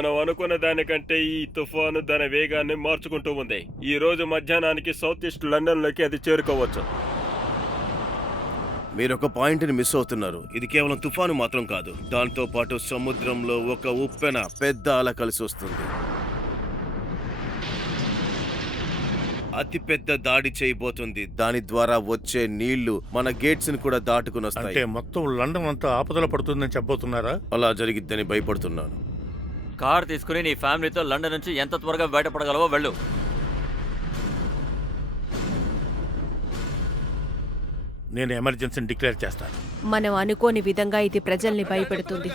మనం అనుకున్న దానికంటే ఈ తుఫాను దాని వేగాన్ని మార్చుకుంటూ ఉంది. ఈ రోజు మధ్యాహ్నానికి సౌత్ ఈస్ట్ లండన్లోకి అది చేరుకోవచ్చు. మీరు ఒక పాయింట్ని మిస్ అవుతున్నారు. ఇది కేవలం తుఫాను మాత్రం కాదు, దాంతో పాటు సముద్రంలో ఒక ఉప్పెన పెద్ద అల కలిసి వస్తుంది. అతి పెద్ద దాడి చేయబోతుంది. దాని ద్వారా వచ్చే నీళ్లు మన గేట్స్ ని కూడా దాటుకుని అంటే వస్తాయి. మొత్తం లండన్ అంతా ఆపదల పడుతుందని చెప్పబోతున్నారా? అలా జరిగిద్దని భయపడుతున్నాను. కార్ తీసుకుని నీ ఫ్యామిలీతో లండన్ నుంచి ఎంత త్వరగా బయటపడగలవో వెళ్ళు. నేను ఎమర్జెన్సీని డిక్లేర్ చేస్తాను. మనం అనుకోని విధంగా ఇది ప్రజల్ని భయపెడుతుంది.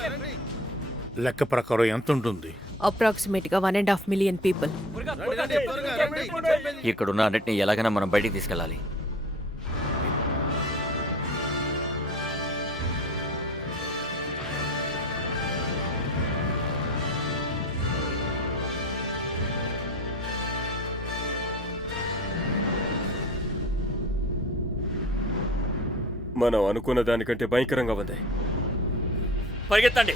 లెక్క ప్రకారం ఎంత ఉంటుంది? అప్రాక్సిమేట్ గా 1.5 మిలియన్ పీపుల్. ఇక్కడున్న అన్నిటిని ఎలాగైనా మనం బయటికి తీసుకెళ్ళాలి. మనం అనుకున్న దానికంటే భయంకరంగా ఉంది. పరిగెత్తండి.